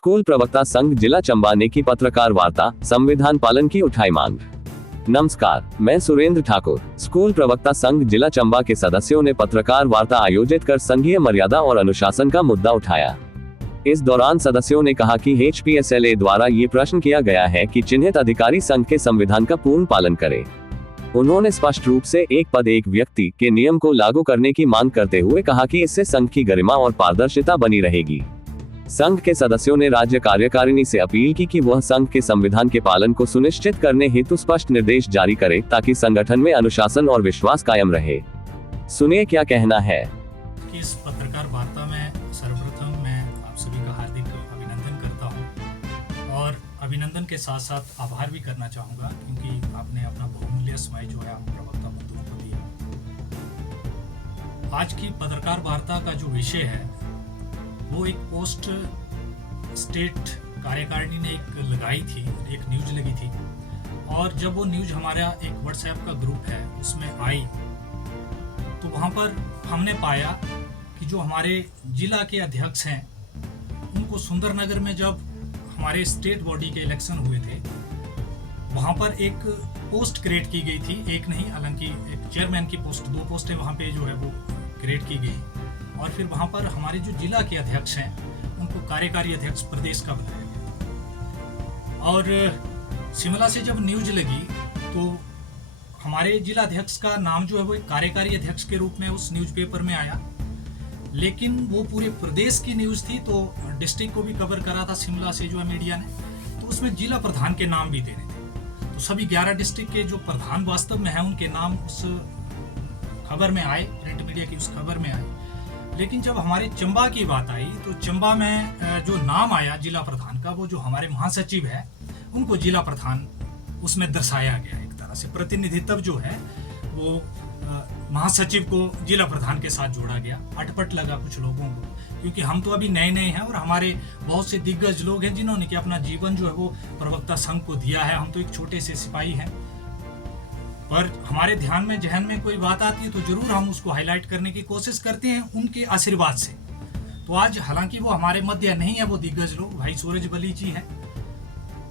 School प्रवक्ता संघ जिला चंबा ने की पत्रकार वार्ता, संविधान पालन की उठाई मांग। नमस्कार, मैं सुरेंद्र ठाकुर। स्कूल प्रवक्ता संघ जिला चंबा के सदस्यों ने पत्रकार वार्ता आयोजित कर संघीय मर्यादा और अनुशासन का मुद्दा उठाया। इस दौरान सदस्यों ने कहा कि HPSLA द्वारा ये प्रश्न किया गया है कि चिन्हित अधिकारी संघ के संविधान का पूर्ण पालन करें। उन्होंने स्पष्ट रूप से एक पद एक व्यक्ति के नियम को लागू करने की मांग करते हुए कहा कि इससे संघ की गरिमा और पारदर्शिता बनी रहेगी। संघ के सदस्यों ने राज्य कार्यकारिणी से अपील की कि वह संघ के संविधान के पालन को सुनिश्चित करने हेतु स्पष्ट निर्देश जारी करे ताकि संगठन में अनुशासन और विश्वास कायम रहे। सुनिए क्या कहना है। इस पत्रकार वार्ता में सर्वप्रथम मैं आप सभी का हार्दिक अभिनंदन करता हूं और अभिनंदन के साथ साथ आभार भी करना चाहूँगा क्योंकि आपने अपना बहुमूल्य समय जो है हम प्रवक्ता बंधुओं को दिया। आज की पत्रकार वार्ता का जो विषय है वो एक पोस्ट स्टेट कार्यकारिणी ने एक लगाई थी, एक न्यूज लगी थी और जब वो न्यूज हमारा एक व्हाट्सएप का ग्रुप है उसमें आई तो वहाँ पर हमने पाया कि जो हमारे जिला के अध्यक्ष हैं उनको सुंदरनगर में जब हमारे स्टेट बॉडी के इलेक्शन हुए थे वहाँ पर एक पोस्ट क्रिएट की गई थी, एक नहीं हालांकि एक चेयरमैन की पोस्ट, 2 पोस्टें वहाँ पे जो है वो क्रिएट की गई और फिर वहाँ पर हमारे जो जिला के अध्यक्ष हैं उनको कार्यकारी अध्यक्ष प्रदेश का बनाया गया। और शिमला से जब न्यूज लगी तो हमारे जिला अध्यक्ष का नाम जो है वो एक कार्यकारी अध्यक्ष के रूप में उस न्यूज़पेपर में आया, लेकिन वो पूरे प्रदेश की न्यूज़ थी तो डिस्ट्रिक्ट को भी कवर करा था शिमला से जो है मीडिया ने, तो उसमें जिला प्रधान के नाम भी देने थे। तो सभी 11 डिस्ट्रिक्ट के जो प्रधान वास्तव में हैं उनके नाम उस खबर में आए, प्रिंट मीडिया की उस खबर में आए। लेकिन जब हमारे चंबा की बात आई तो चंबा में जो नाम आया जिला प्रधान का, वो जो हमारे महासचिव है उनको जिला प्रधान उसमें दर्शाया गया। एक तरह से प्रतिनिधित्व जो है वो महासचिव को जिला प्रधान के साथ जोड़ा गया। अटपट लगा कुछ लोगों को क्योंकि हम तो अभी नए नए हैं और हमारे बहुत से दिग्गज लोग हैं जिन्होंने कि अपना जीवन जो है वो प्रवक्ता संघ को दिया है। हम तो एक छोटे से सिपाही हैं, पर हमारे ध्यान में जहन में कोई बात आती है तो जरूर हम उसको हाईलाइट करने की कोशिश करते हैं उनके आशीर्वाद से। तो आज हालांकि वो हमारे मध्य नहीं है, वो दिग्गज लोग, भाई सूरज बली जी हैं,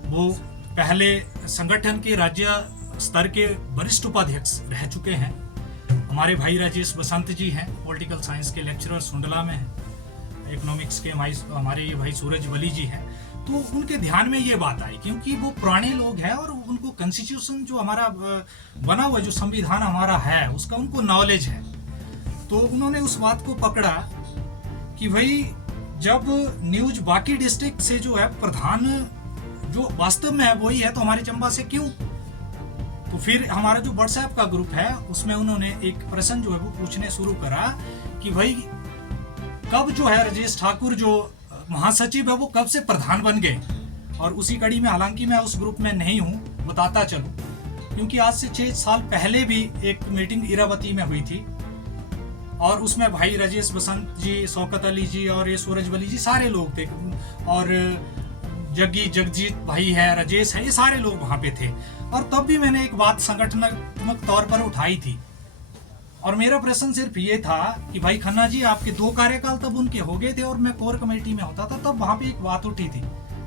वो पहले संगठन के राज्य स्तर के वरिष्ठ उपाध्यक्ष रह चुके हैं। हमारे भाई राजेश बसंत जी हैं, पॉलिटिकल साइंस के लेक्चरर सुंडला में हैं। इकोनॉमिक्स के हमारे ये भाई सूरज बली जी हैं। तो उनके ध्यान में ये बात आई क्योंकि वो पुराने लोग हैं और उनको कॉन्स्टिट्यूशन जो हमारा बना हुआ जो संविधान हमारा है उसका उनको नॉलेज है। तो उन्होंने उस बात को पकड़ा कि भाई जब न्यूज बाकी डिस्ट्रिक्ट से जो है प्रधान जो वास्तव में है वही है तो हमारे चंबा से क्यों। तो फिर हमारा जो व्हाट्सएप का ग्रुप है उसमें उन्होंने एक प्रश्न जो है वो पूछने शुरू करा कि भाई कब जो है राजेश ठाकुर जो महासचिव है वो कब से प्रधान बन गए। और उसी कड़ी में, हालांकि मैं उस ग्रुप में नहीं हूँ, बताता चलूँ क्योंकि आज से 6 साल पहले भी एक मीटिंग इरावती में हुई थी और उसमें भाई राजेश बसंत जी, शौकत अली जी और ये सूरज बली जी सारे लोग थे और जगजीत भाई है, राजेश है, ये सारे लोग वहाँ पे थे। और तब भी मैंने एक बात संगठनात्मक तौर पर उठाई थी और मेरा प्रश्न सिर्फ ये था कि भाई खन्ना जी आपके 2 कार्यकाल तब उनके हो गए थे और मैं कोर कमेटी में होता था, तब वहां पे एक बात उठी थी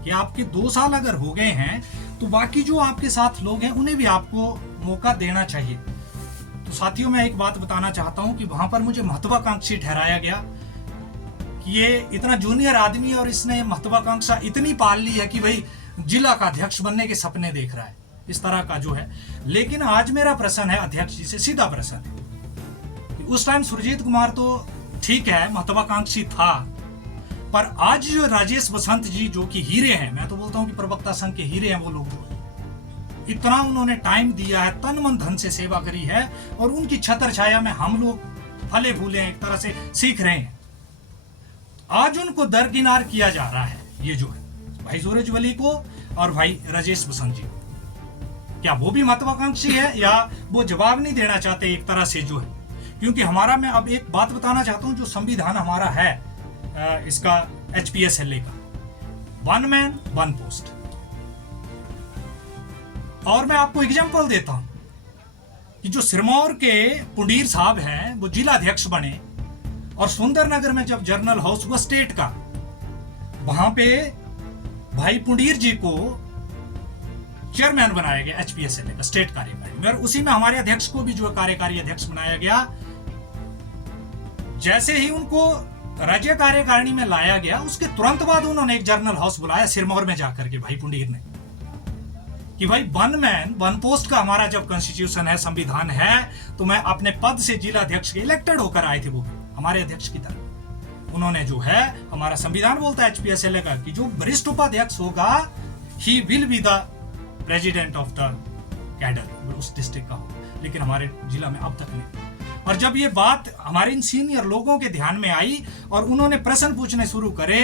कि आपके 2 साल अगर हो गए हैं तो बाकी जो आपके साथ लोग हैं उन्हें भी आपको मौका देना चाहिए। तो साथियों मैं एक बात बताना चाहता हूं कि वहां पर मुझे महत्वाकांक्षी ठहराया गया कि ये इतना जूनियर आदमी और इसने महत्वाकांक्षा इतनी पाल ली है कि भाई जिला का अध्यक्ष बनने के सपने देख रहा है, इस तरह का जो है। लेकिन आज मेरा प्रश्न है अध्यक्ष जी से, सीधा प्रश्न है। उस टाइम सुरजीत कुमार तो ठीक है महत्वाकांक्षी था, पर आज जो राजेश बसंत जी जो कि हीरे हैं, मैं तो बोलता हूं कि प्रवक्ता संघ के हीरे हैं वो लोग, इतना उन्होंने टाइम दिया है, तन मन धन से सेवा करी है और उनकी छत्र छाया में हम लोग फले फूले एक तरह से सीख रहे हैं। आज उनको दरकिनार किया जा रहा है, ये जो है भाई सूरज वली को और भाई राजेश बसंत जी। क्या वो भी महत्वाकांक्षी है या वो जवाब नहीं देना चाहते एक तरह से जो है। क्योंकि हमारा, मैं अब एक बात बताना चाहता हूं, जो संविधान हमारा है इसका HPSLA का, 1 मैन 1 पोस्ट। और मैं आपको एग्जांपल देता हूं कि जो सिरमौर के पुंडीर साहब हैं वो जिला अध्यक्ष बने और सुंदरनगर में जब जर्नल हाउस हुआ स्टेट का, वहां पे भाई पुंडीर जी को चेयरमैन बनाया गया एचपीएसएलए का स्टेट कार्यकारिणी में, और उसी में हमारे अध्यक्ष को भी जो है कार्यकारी अध्यक्ष बनाया गया। जैसे ही उनको राज्य कार्यकारिणी में लाया गया, उसके तुरंत बाद उन्होंने एक जर्नल हाउस बुलाया सिरमौर में जाकर के भाई पुंडीर ने, कि भाई वन मैन वन पोस्ट का हमारा जब कॉन्स्टिट्यूशन है, संविधान है, तो मैं अपने पद से जिला अध्यक्ष के इलेक्टेड होकर आए थे वो हमारे अध्यक्ष की तरह। उन्होंने जो है, हमारा संविधान बोलता है एचपीएसएलए का कि जो वरिष्ठ उपाध्यक्ष होगा he will be the president of the cadre, उस डिस्ट्रिक्ट का होगा, लेकिन हमारे जिला में अब तक नहीं। और जब ये बात हमारे इन सीनियर लोगों के ध्यान में आई और उन्होंने प्रश्न पूछने शुरू करे,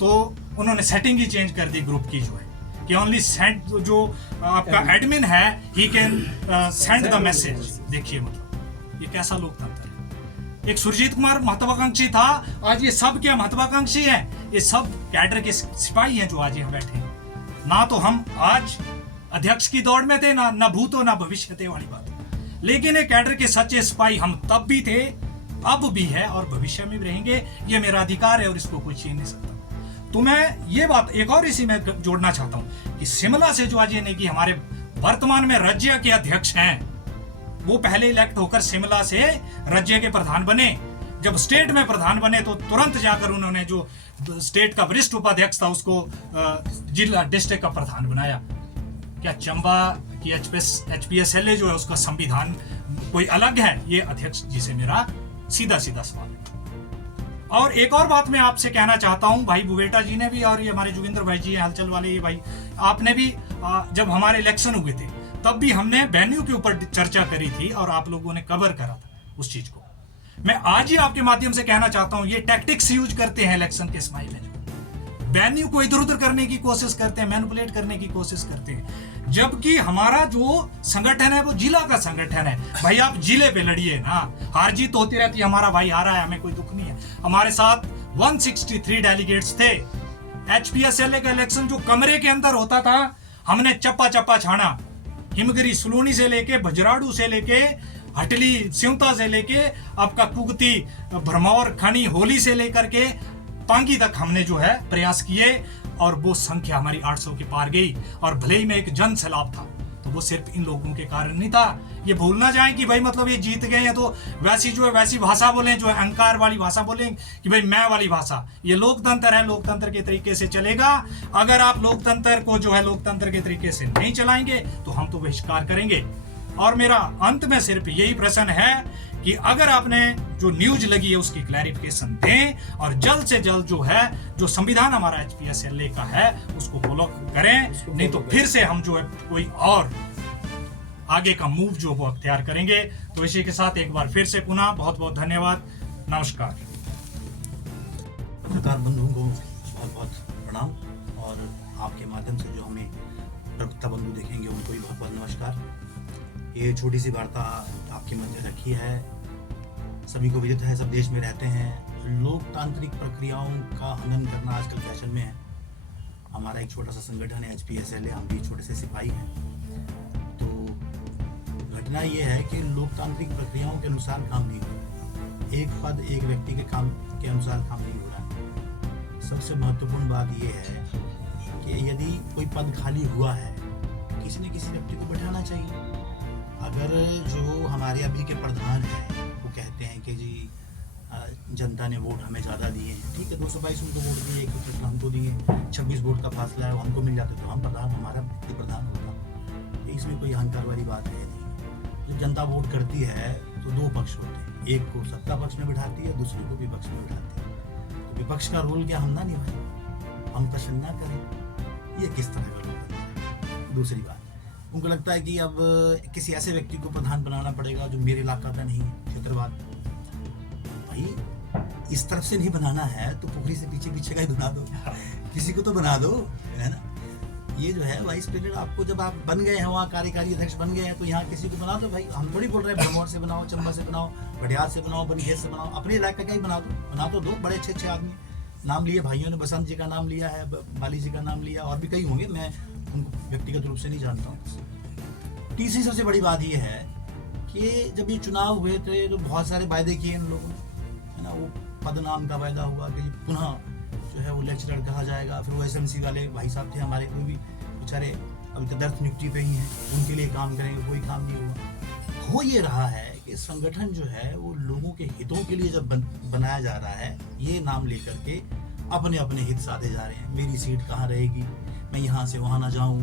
तो उन्होंने सेटिंग ही चेंज कर दी ग्रुप की, जो है कि ओनली सेंड, जो आपका एडमिन है he can send the message. देखिए मतलब ये कैसा लोकतंत्र है। एक सुरजीत कुमार महत्वाकांक्षी था, आज ये सब क्या महत्वाकांक्षी है? ये सब कैडर के सिपाही हैं जो आज यहाँ बैठे हैं। ना तो हम आज अध्यक्ष की दौड़ में थे, ना भूतो ना भविष्य थे वाली बात, लेकिन एक कैडर के सच्चे सिपाही हम तब भी थे, अब भी है और भविष्य में भी रहेंगे। ये मेरा अधिकार है और इसको कोई छीन नहीं सकता। तो मैं ये बात एक और इसी में जोड़ना चाहता हूं कि शिमला से जो अजय नेगी हमारे वर्तमान में राज्य के अध्यक्ष हैं, वो पहले इलेक्ट होकर शिमला से राज्य के प्रधान बने। जब स्टेट में प्रधान बने तो तुरंत जाकर उन्होंने जो स्टेट का वरिष्ठ उपाध्यक्ष था उसको जिला डिस्ट्रिक्ट का प्रधान बनाया। क्या चंबा की एचपीएसएलए जो है उसका संविधान कोई अलग है? ये अध्यक्ष जी से मेरा सीधा सीधा सवाल है। और एक और बात मैं आपसे कहना चाहता हूं, भाई बुवेटा जी ने भी और ये हमारे जोगिंदर भाई जी हैं हलचल वाले, ये भाई आपने भी जब हमारे इलेक्शन हुए थे तब भी हमने वेन्यू के ऊपर चर्चा करी थी और आप लोगों ने कवर करा था उस चीज को। मैं आज ही आपके माध्यम से कहना चाहता हूं, ये टैक्टिक्स यूज करते हैं इलेक्शन के समय में, वेन्यू को इधर उधर करने की कोशिश करते हैं, मैनिपुलेट करने की कोशिश करते हैं, जबकि हमारा जो संगठन है वो जिला का संगठन है। भाई आप जिले पे लड़िए ना, हार जीत होती रहती है, हमारा भाई हारा है, हमें कोई दुख नहीं है। हमारे साथ 163 डेलीगेट्स थे। एचपीएसएलए का इलेक्शन जो कमरे के अंदर होता था, हमने चप्पा चप्पा छाना, हिमगिरी सलोनी से लेके भजराड़ू से लेके हटली सिवता से लेके आपका कुगती भरमौर खनी होली से लेकर के पांगी तक हमने जो है प्रयास किए, और वो संख्या हमारी 800 के पार गई। और भले ही में एक जन सैलाब था, तो वो सिर्फ इन लोगों के कारण नहीं था। ये भूल ना जाए कि भाई मतलब ये जीत गए हैं तो वैसी जो है वैसी भाषा बोलें, जो है अहंकार वाली भाषा बोलें कि भाई मैं वाली भाषा। ये लोकतंत्र है, लोकतंत्र के तरीके से चलेगा। अगर आप लोकतंत्र को जो है लोकतंत्र के तरीके से नहीं चलाएंगे तो हम तो बहिष्कार करेंगे। और मेरा अंत में सिर्फ यही प्रश्न है कि अगर आपने जो न्यूज लगी है उसकी क्लैरिफिकेशन दें, और जल्द से जल्द जो है जो संविधान हमारा एचपीएसएलए का है उसको फॉलो करें, नहीं तो फिर से हम जो है कोई और आगे का मूव जो वो अख्तियार करेंगे। तो इसी के साथ एक बार फिर से पुनः बहुत बहुत धन्यवाद, नमस्कार। पत्रकार बंधुओं को बहुत बहुत प्रणाम, और आपके माध्यम से जो हमें प्रवक्ता बंधु देखेंगे उनको भी बहुत बहुत नमस्कार। ये छोटी सी वार्ता आपके मध्य रखी है, सभी को विदित है, सब देश में रहते हैं। लोकतांत्रिक प्रक्रियाओं का हनन करना आजकल फैशन में है। हमारा एक छोटा सा संगठन है एचपीएसएलए, हम भी छोटे से सिपाही हैं। तो घटना ये है कि लोकतांत्रिक प्रक्रियाओं के अनुसार काम नहीं हो रहा, एक पद एक व्यक्ति के काम के अनुसार काम नहीं हो रहा। सबसे महत्वपूर्ण बात ये है कि यदि कोई पद खाली हुआ है तो किसी न किसी व्यक्ति को बैठाना चाहिए। अगर जो हमारे अभी के प्रधान हैं वो कहते हैं कि जी जनता ने वोट हमें ज़्यादा दिए हैं, ठीक है, 222 उनको वोट दिए, 1 हमको दिए, 26 वोट का फासला है, वो हमको मिल जाते तो हम प्रधान, हमारा व्यक्ति प्रधान होता। इसमें कोई अहंकार वाली बात है नहीं। जब जनता वोट करती है तो 2 पक्ष होते हैं, एक को सत्ता पक्ष में बिठाती है, दूसरे को विपक्ष में बिठाती है। तो विपक्ष का रोल क्या हम ना निभाएं, हम प्रश्न ना करें, ये किस तरह का रोल है? दूसरी बात, उनको लगता है कि अब किसी ऐसे व्यक्ति को प्रधान बनाना पड़ेगा जो मेरे इलाका का नहीं है, क्षेत्रवाद। भाई इस तरफ से नहीं बनाना है तो पुखरी से पीछे पीछे का ही बना दो, किसी को तो बना दो, है ना। ये जो है वाइस प्रेसिडेंट, आपको जब आप बन गए हैं वहाँ कार्यकारी अध्यक्ष बन गए हैं तो यहाँ किसी को बना दो। भाई हम थोड़ी बोल रहे हैं भरमौर से बनाओ, चंबा से बनाओ, भटियार से बनाओ, बनखेत से बनाओ, अपने इलाके का ही बना दो। बड़े अच्छे आदमी नाम लिए, भाइयों ने बसंत जी का नाम लिया है, बाली जी का नाम लिया, और भी कई होंगे, मैं उनको व्यक्तिगत रूप से नहीं जानता हूँ। तीसरी सबसे बड़ी बात यह है कि जब ये चुनाव हुए थे तो बहुत सारे वायदे किए इन लोगों ने, है ना। वो पद नाम का वायदा हुआ कि पुनः जो है वो लेक्चरर कहा जाएगा। फिर वो एसएमसी वाले भाई साहब थे हमारे, वो भी बेचारे अभी तदर्थ नियुक्ति पे ही हैं, उनके लिए काम करेंगे, कोई काम नहीं हुआ। हो ये रहा है कि संगठन जो है वो लोगों के हितों के लिए जब बनाया जा रहा है, ये नाम लेकर के अपने अपने हित साधे जा रहे हैं। मेरी सीट कहाँ रहेगी, मैं यहाँ से वहाँ ना जाऊँ,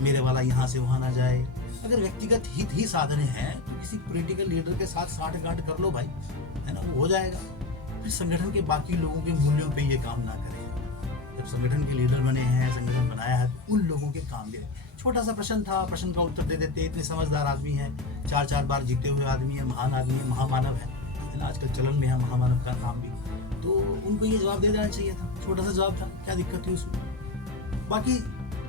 मेरे वाला यहाँ से वहाँ ना जाए। अगर व्यक्तिगत हित ही साधने हैं तो किसी पॉलिटिकल लीडर के साथ साठगांठ कर लो भाई, है ना, वो हो जाएगा। फिर संगठन के बाकी लोगों के मूल्यों पे ये काम ना करें। जब संगठन के लीडर बने हैं, संगठन बनाया है, तो उन लोगों के काम दे। छोटा सा प्रश्न था, प्रश्न का उत्तर दे देते। इतने समझदार आदमी हैं, 4 बार जीते हुए आदमी है, महान आदमी है, महामानव है ना, आजकल चलन में है महामानव का नाम भी। तो उनको ये जवाब दे देना चाहिए था, छोटा सा जवाब था, क्या दिक्कत थी उसमें। बाकी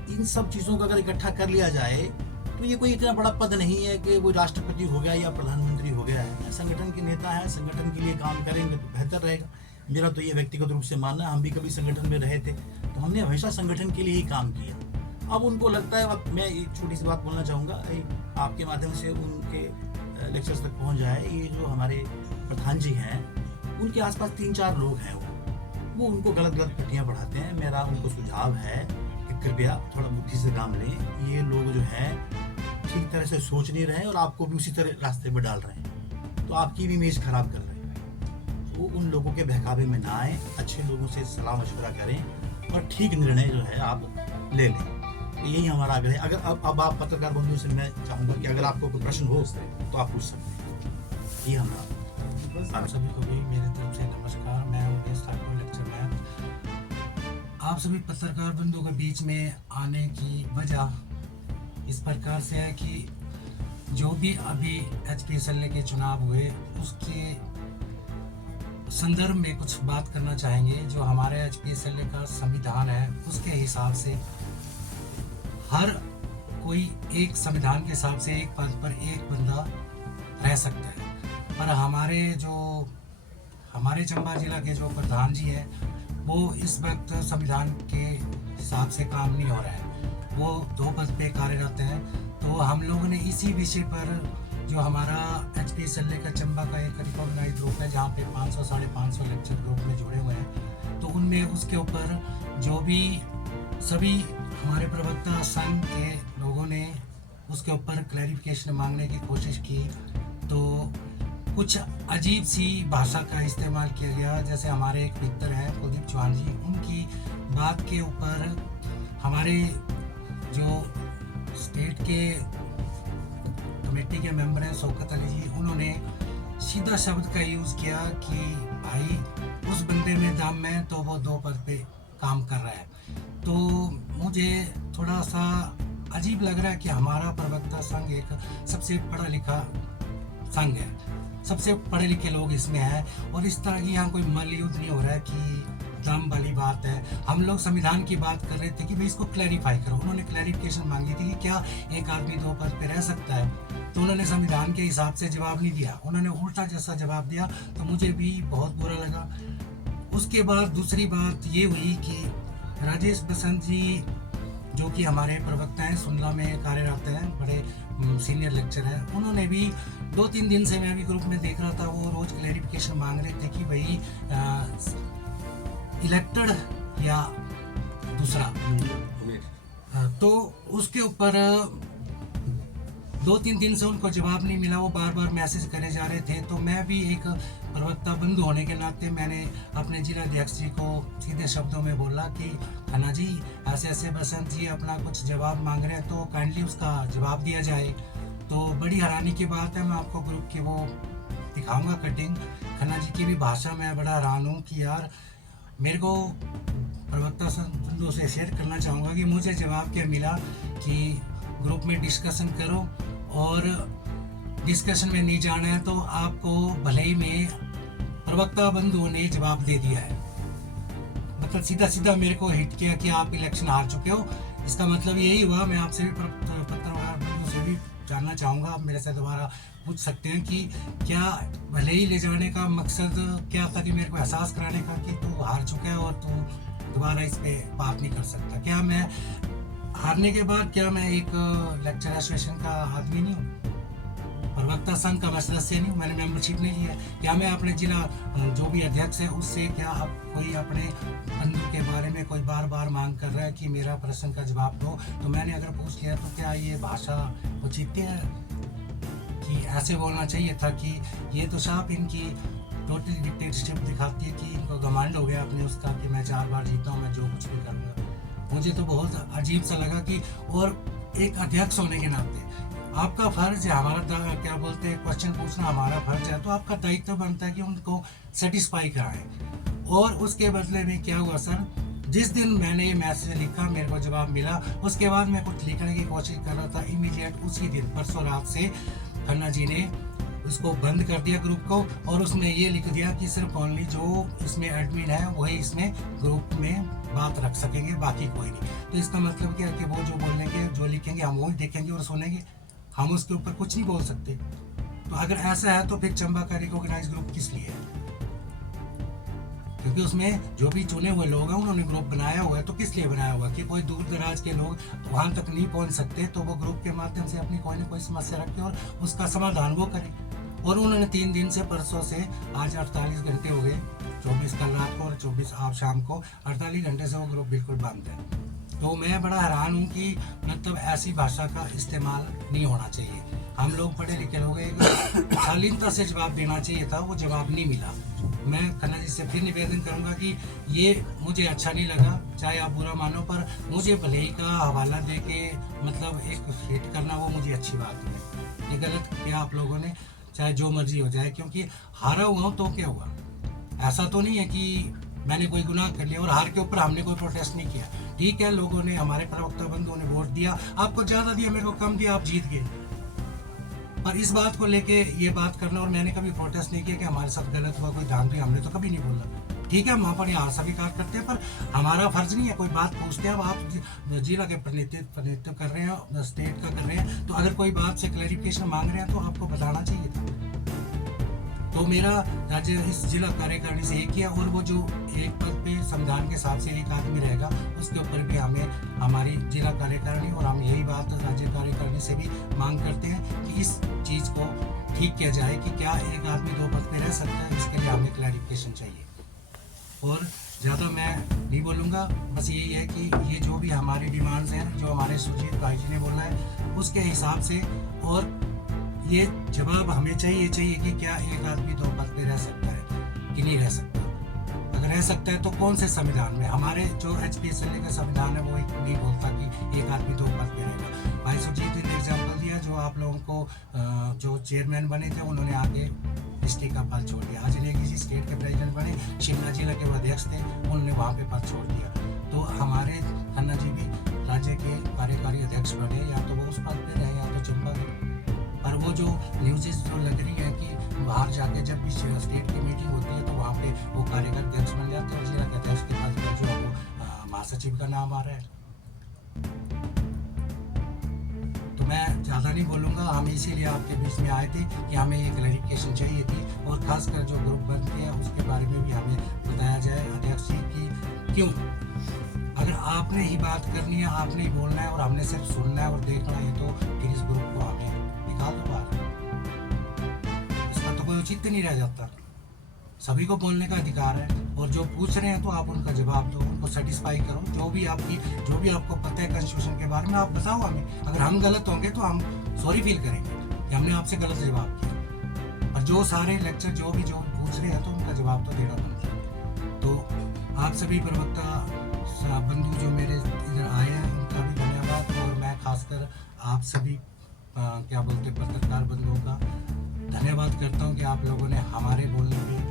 इन सब चीज़ों का अगर इकट्ठा कर लिया जाए तो ये कोई इतना बड़ा पद नहीं है कि वो राष्ट्रपति हो गया या प्रधानमंत्री हो गया है। संगठन के नेता हैं, संगठन के लिए काम करेंगे तो बेहतर रहेगा। मेरा तो ये व्यक्तिगत रूप से मानना है। हम भी कभी संगठन में रहे थे तो हमने हमेशा संगठन के लिए ही काम किया। अब उनको लगता है, अब मैं एक छोटी सी बात बोलना चाहूँगा, आपके माध्यम से उनके लेक्चर्स तक पहुँच जाए। ये जो हमारे प्रधान जी हैं, उनके आसपास 3-4 लोग हैं, वो उनको गलत गलत पट्टियाँ पढ़ाते हैं। मेरा उनको सुझाव है कि कृपया थोड़ा बुद्धि से काम लें। ये लोग जो हैं ठीक तरह से सोच नहीं रहे और आपको भी उसी तरह रास्ते पर डाल रहे हैं, तो आपकी भी इमेज खराब कर रहे हैं। वो उन लोगों के बहकावे में ना आए, अच्छे लोगों से सलाह मशवरा करें और ठीक निर्णय जो है आप ले लें। यही हमारा आग्रह है। अगर अब आप पत्रकार बंधुओं से मैं चाहूँगा कि अगर आपको कोई प्रश्न हो तो आप पूछ सकते हैं। ये हमारा। आप सभी को भी मेरे तरफ से नमस्कार। मैं उमेश ठाकुर, लेक्चर मैथ। आप सभी पत्रकार बंधुओं के बीच में आने की वजह इस प्रकार से है कि जो भी अभी HPSLA के चुनाव हुए उसके संदर्भ में कुछ बात करना चाहेंगे। जो हमारे HPSLA का संविधान है उसके हिसाब से हर कोई एक संविधान के हिसाब से एक पद पर एक बंदा रह सकता है, पर हमारे चंबा जिला के जो प्रधान जी हैं वो इस वक्त संविधान के हिसाब से काम नहीं हो रहा है, वो 2 पद पे कार्यरत हैं। तो हम लोगों ने इसी विषय पर, जो हमारा HPSLA का चंबा का एक रिकॉग्नाइज्ड ग्रुप है जहाँ पे 500-550 लेक्चर ग्रुप में जुड़े हुए हैं, तो उनमें उसके ऊपर जो भी सभी हमारे प्रवक्ता संघ के लोगों ने उसके ऊपर क्लैरिफिकेशन मांगने की कोशिश की, तो कुछ अजीब सी भाषा का इस्तेमाल किया गया। जैसे हमारे एक मित्र हैं कुलदीप चौहान जी, उनकी बात के ऊपर हमारे जो स्टेट के कमेटी के मेंबर हैं शौकत अली जी, उन्होंने सीधा शब्द का यूज़ किया कि भाई उस बंदे में दम है तो वो 2 पद पे काम कर रहा है। तो मुझे थोड़ा सा अजीब लग रहा है कि हमारा प्रवक्ता संघ एक सबसे पढ़ा लिखा संघ है, सबसे पढ़े लिखे लोग इसमें हैं, और इस तरह की यहाँ कोई मल्लयुद्ध नहीं हो रहा है कि दम वाली बात है। हम लोग संविधान की बात कर रहे थे कि भाई इसको क्लैरिफाई करो। उन्होंने क्लैरिफिकेशन मांगी थी कि क्या एक आदमी 2 पद पे रह सकता है, तो उन्होंने संविधान के हिसाब से जवाब नहीं दिया, उन्होंने उल्टा जैसा जवाब दिया, तो मुझे भी बहुत बुरा लगा। उसके बाद दूसरी बात ये हुई कि राजेश बसंत जी जो कि हमारे प्रवक्ता हैं, सुंदला में कार्यरत हैं, बड़े सीनियर लेक्चर हैं, उन्होंने भी 2-3 दिन से मैं भी ग्रुप में देख रहा था, वो रोज़ क्लैरिफिकेशन मांग रहे थे कि भाई इलेक्टेड या दूसरा। तो उसके ऊपर 2-3 दिन से उनको जवाब नहीं मिला, वो बार बार मैसेज करे जा रहे थे। तो मैं भी एक प्रवक्ता बंधु होने के नाते मैंने अपने जिला अध्यक्ष जी को सीधे शब्दों में बोला कि खन्ना जी ऐसे ऐसे बसंत जी अपना कुछ जवाब मांग रहे हैं, तो काइंडली उसका जवाब दिया जाए। तो बड़ी हैरानी की बात है, मैं आपको ग्रुप की वो दिखाऊंगा कटिंग। खन्ना जी की भी भाषा में बड़ा हैरान हूँ कि यार मेरे को प्रवक्ता बंधुओं से शेयर करना चाहूँगा कि मुझे जवाब क्या मिला कि ग्रुप में डिस्कशन करो, और डिस्कशन में नहीं जाना है तो आपको भले ही में प्रवक्ता बंधुओं ने जवाब दे दिया है। मतलब सीधा सीधा मेरे को हिट किया कि आप इलेक्शन हार चुके हो। इसका मतलब यही हुआ। मैं आपसे भी पत्रकार बंधुओं से भी जानना चाहूँगा, आप मेरे से दोबारा पूछ सकते हैं कि क्या भले ही ले जाने का मकसद क्या था, कि मेरे को एहसास कराने का कि तू हार चुका है और तू दोबारा इस पर बात नहीं कर सकता। क्या मैं हारने के बाद क्या मैं एक लेक्चर एसोसिएशन का आदमी नहीं हूँ? प्रवक्ता संघ का मैं सदस्य नहीं हूँ, मैंने मेंबरशिप नहीं लिया। क्या मैं अपने जिला जो भी अध्यक्ष है उससे क्या आप कोई अपने बंधु के बारे में कोई बार बार मांग कर रहा है कि मेरा प्रश्न का जवाब दो, तो मैंने अगर पूछ लिया तो क्या ये भाषा उचित है कि ऐसे बोलना चाहिए था कि ये तो साफ इनकी टोटली डिक्टेटरशिप दिखाती है कि इनको घमंड हो गया अपने उसका कि मैं 4 बार जीता हूँ, मैं जो कुछ भी करूँगा। मुझे तो बहुत अजीब सा लगा कि और एक अध्यक्ष होने के नाते आपका फर्ज है, हमारा क्या बोलते हैं क्वेश्चन पूछना हमारा फर्ज है, तो आपका दायित्व बनता है कि उनको सेटिस्फाई कराएं। और उसके बदले में क्या हुआ सर, जिस दिन मैंने ये मैसेज लिखा मेरे को जवाब मिला, उसके बाद मैं कुछ लिखने की कोशिश कर रहा था, इमीडिएट उसी दिन परसों रात से खन्ना जी ने उसको बंद कर दिया ग्रुप को, और उसमें ये लिख दिया कि सिर्फ ओनली जो इसमें एडमिन है वही इसमें ग्रुप में बात रख सकेंगे, बाकी कोई नहीं। तो इसका मतलब क्या है कि वो जो बोलेंगे जो लिखेंगे हम वही देखेंगे और सुनेंगे, हम उसके ऊपर कुछ नहीं बोल सकते। तो अगर ऐसा है तो फिर चंबा का रिकॉग्नाइज ग्रुप किस लिए है? क्योंकि उसमें जो भी चुने हुए लोग हैं उन्होंने ग्रुप बनाया हुआ है, तो किस लिए बनाया हुआ है कि कोई दूर दराज के लोग वहां तक नहीं पहुंच सकते, तो वो ग्रुप के माध्यम से अपनी कोई ना कोई समस्या रखे और उसका समाधान वो करे। और उन्होंने 3 दिन से परसों से आज 48 घंटे हो गए, 24 कल रात को और 24 आज शाम को, 48 घंटे से वो ग्रुप बिल्कुल बंद है। तो मैं बड़ा हैरान हूँ कि मतलब ऐसी भाषा का इस्तेमाल नहीं होना चाहिए। हम लोग पढ़े लिखे लोग एक शालीनता से जवाब देना चाहिए था, वो जवाब नहीं मिला। मैं खन्ना जी से फिर निवेदन करूंगा कि ये मुझे अच्छा नहीं लगा, चाहे आप बुरा मानो, पर मुझे भले ही का हवाला दे के मतलब एक हिट करना वो मुझे अच्छी बात नहीं। ये गलत किया आप लोगों ने, चाहे जो मर्जी हो जाए, क्योंकि हारा हुआ हूँ तो क्या हुआ, ऐसा तो नहीं है कि मैंने कोई गुनाह कर लिया और हार के ऊपर हमने कोई प्रोटेस्ट नहीं किया। ठीक है, लोगों ने, हमारे प्रवक्ता बंधुओं ने वोट दिया, आपको ज्यादा दिया मेरे को कम दिया, आप जीत गए। पर इस बात को लेके ये बात करना, और मैंने कभी प्रोटेस्ट नहीं किया कि हमारे साथ गलत हुआ, कोई धांधली हमने तो कभी नहीं बोला। ठीक है, हम वहाँ पर यहाँ स्वीकार करते हैं, पर हमारा फर्ज नहीं है कोई बात पूछते हैं। अब आप जिला के प्रतिनिधित्व कर रहे हैं, स्टेट का कर रहे हैं, तो अगर कोई बात से क्लैरिफिकेशन मांग रहे हैं तो आपको बताना चाहिए था। तो मेरा राज्य इस जिला कार्यकारिणी से एक किया, और वो जो एक पद पे संविधान के हिसाब से एक आदमी रहेगा उसके ऊपर भी हमें हमारी जिला कार्यकारिणी, और हम यही बात राज्य कार्यकारिणी से भी मांग करते हैं कि इस चीज़ को ठीक किया जाए कि क्या एक आदमी 2 पद पे रह सकता है, इसके लिए हमें क्लैरिफिकेशन चाहिए। और ज़्यादा मैं नहीं बोलूँगा, बस यही है कि ये जो भी हमारी डिमांड्स हैं, जो हमारे सुरजीत भाई जी ने बोला है उसके हिसाब से, और ये जवाब हमें चाहिए कि क्या एक आदमी 2 पद पे रह सकता है कि नहीं रह सकता। अगर रह सकता है तो कौन से संविधान में? हमारे जो HPSL का संविधान है वो नहीं बोलता कि एक आदमी 2 पद पे रहेगा। भाई सुरजीत ने एग्जाम्पल दिया, जो आप लोगों को जो चेयरमैन बने थे उन्होंने आगे डिस्ट्रिक्ट का पद छोड़ दिया। आज किसी स्टेट के प्रेसिडेंट बने, शिमला जिला के अध्यक्ष थे, उन्होंने वहाँ पे पद छोड़ दिया। तो हमारे खन्ना जी भी राज्य के कार्यकारी अध्यक्ष बने, या तो वो उस पद पे रहे या तो चंबा गए। पर वो जो न्यूज़ जो लग रही है कि बाहर जाके जब भी स्टेट की मीटिंग होती है तो वहाँ पे वो कार्यकारी अध्यक्ष बन जाते हैं, और जिला के अध्यक्ष के पद पर जो है वो महासचिव का नाम आ रहा है। तो मैं ज़्यादा नहीं बोलूँगा, हम इसीलिए आपके बीच में आए थे कि हमें ये क्लैरिफिकेशन चाहिए थी, और खासकर जो ग्रुप बनते हैं उसके बारे में भी हमें बताया जाए अध्यक्ष जी की क्यों। अगर आपने ही बात करनी है, आपने ही बोलना है और हमने सिर्फ सुनना है और देखना है, तो फिर इस ग्रुप को हमें निकाल दो बाहर। इसका तो कोई औचित्य नहीं रह जाता। सभी को बोलने का अधिकार है, और जो पूछ रहे हैं तो आप उनका जवाब दो, उनको सेटिस्फाई करो। जो भी आपको पता है कॉन्स्टिट्यूशन के बारे में आप बताओ हमें। अगर हम गलत होंगे तो हम सॉरी फील करेंगे कि हमने आपसे गलत जवाब किया। और जो सारे लेक्चर जो पूछ रहे हैं तो उनका जवाब तो देना बनता है। तो आप सभी प्रवक्ता बंधु जो मेरे इधर आए हैं उनका भी धन्यवाद, और मैं खासकर आप सभी क्या बोलते पत्रकार बंधुओं का धन्यवाद करता हूँ कि आप लोगों ने हमारे बोलने पे